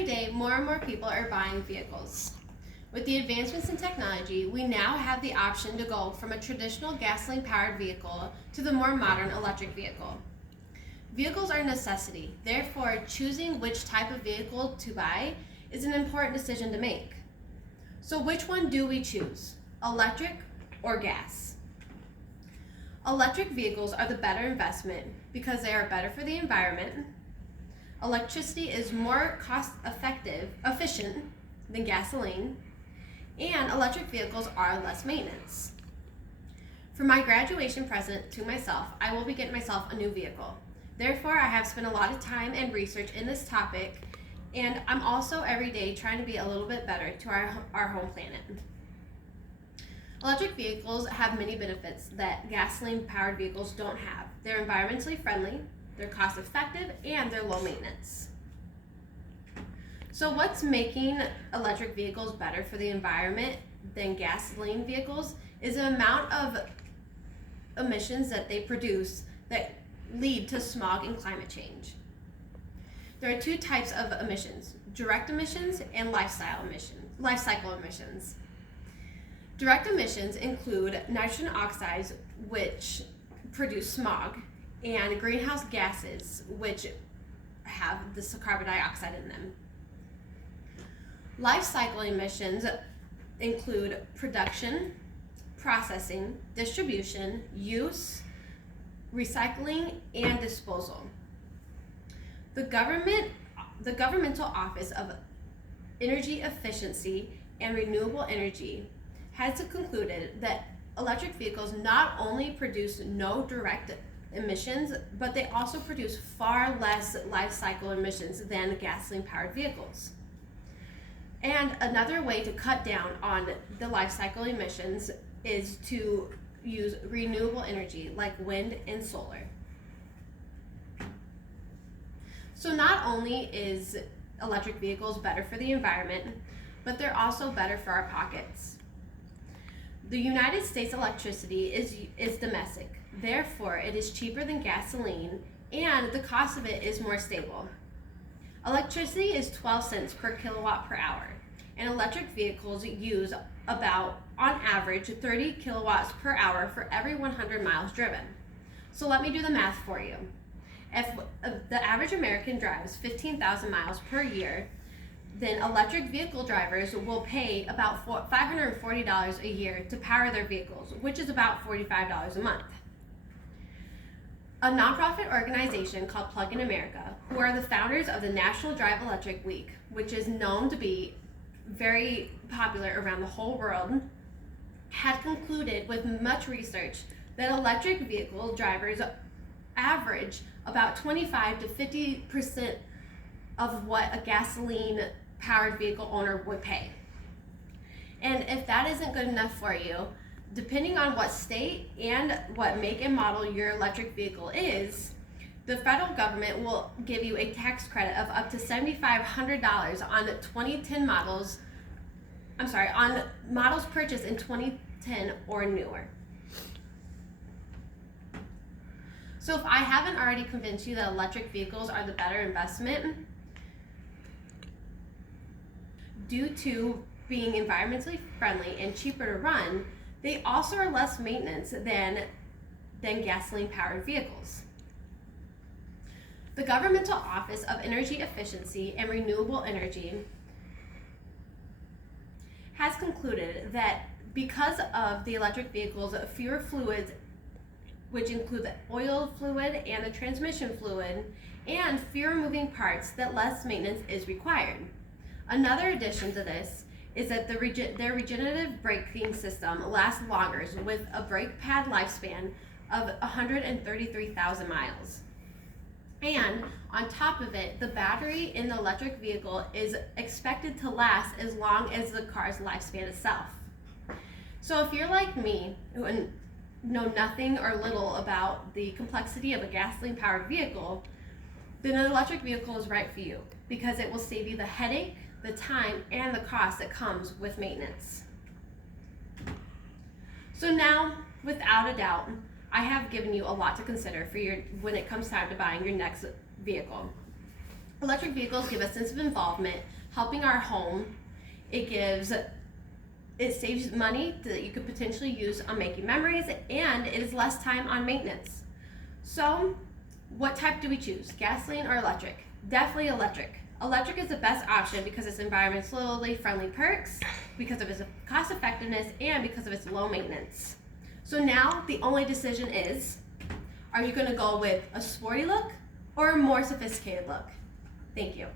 Every day, more and more people are buying vehicles. With the advancements in technology, we now have the option to go from a traditional gasoline-powered vehicle to the more modern electric vehicle. Vehicles are a necessity, therefore choosing which type of vehicle to buy is an important decision to make. So which one do we choose, electric or gas? Electric vehicles are the better investment because they are better for the environment. Electricity is more efficient than gasoline, and electric vehicles are less maintenance. For my graduation present to myself, I will be getting myself a new vehicle. Therefore, I have spent a lot of time and research in this topic, and I'm also every day trying to be a little bit better to our home planet. Electric vehicles have many benefits that gasoline-powered vehicles don't have. They're environmentally friendly, they're cost effective, and they're low maintenance. So what's making electric vehicles better for the environment than gasoline vehicles is the amount of emissions that they produce that lead to smog and climate change. There are two types of emissions, direct emissions and life cycle emissions. Direct emissions include nitrogen oxides, which produce smog, and greenhouse gases, which have this carbon dioxide in them. Life cycle emissions include production, processing, distribution, use, recycling, and disposal. The Governmental Office of Energy Efficiency and Renewable Energy has concluded that electric vehicles not only produce no direct emissions, but they also produce far less life cycle emissions than gasoline-powered vehicles. And another way to cut down on the life cycle emissions is to use renewable energy like wind and solar. So not only is electric vehicles better for the environment, but they're also better for our pockets. The United States electricity is domestic. Therefore, it is cheaper than gasoline, and the cost of it is more stable. Electricity is 12 cents per kilowatt per hour, and electric vehicles use about, on average, 30 kilowatts per hour for every 100 miles driven. So let me do the math for you. If the average American drives 15,000 miles per year, then electric vehicle drivers will pay about $540 a year to power their vehicles, which is about $45 a month. A nonprofit organization called Plug in America, who are the founders of the National Drive Electric Week, which is known to be very popular around the whole world, had concluded with much research that electric vehicle drivers average about 25 to 50% of what a gasoline-powered vehicle owner would pay. And if that isn't good enough for you, depending on what state and what make and model your electric vehicle is, the federal government will give you a tax credit of up to $7,500 on models purchased in 2010 or newer. So if I haven't already convinced you that electric vehicles are the better investment, due to being environmentally friendly and cheaper to run, they also are less maintenance than gasoline-powered vehicles. The Governmental Office of Energy Efficiency and Renewable Energy has concluded that because of the electric vehicles, fewer fluids, which include the oil fluid and the transmission fluid, and fewer moving parts, that less maintenance is required. Another addition to this is that their regenerative braking system lasts longer with a brake pad lifespan of 133,000 miles. And on top of it, the battery in the electric vehicle is expected to last as long as the car's lifespan itself. So if you're like me, who know nothing or little about the complexity of a gasoline-powered vehicle, then an electric vehicle is right for you because it will save you the headache, the time, and the cost that comes with maintenance. So now, without a doubt, I have given you a lot to consider when it comes time to buying your next vehicle. Electric vehicles give a sense of involvement, helping our home. It saves money that you could potentially use on making memories, and it is less time on maintenance. So, what type do we choose? Gasoline or electric? Definitely electric. Electric is the best option because of its environmentally friendly perks, because of its cost effectiveness, and because of its low maintenance. So now the only decision is, are you going to go with a sporty look or a more sophisticated look? Thank you.